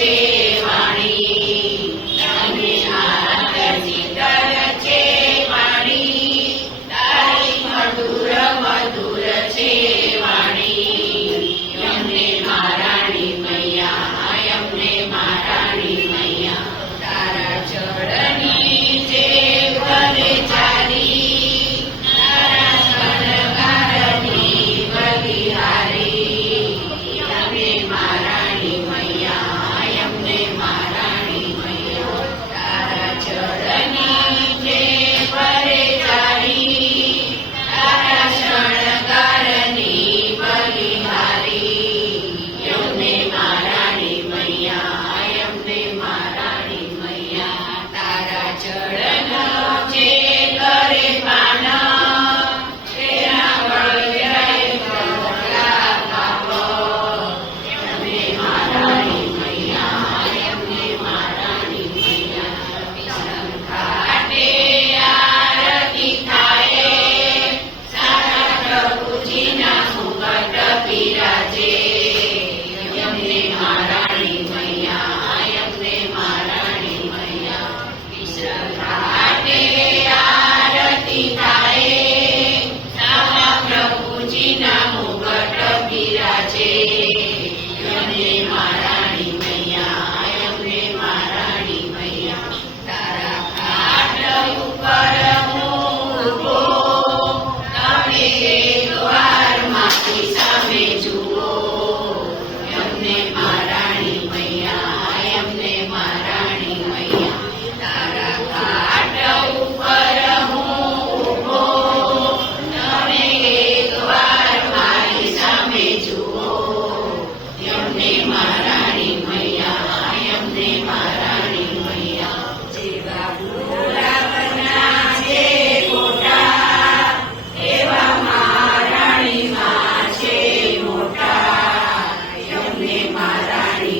Jesus.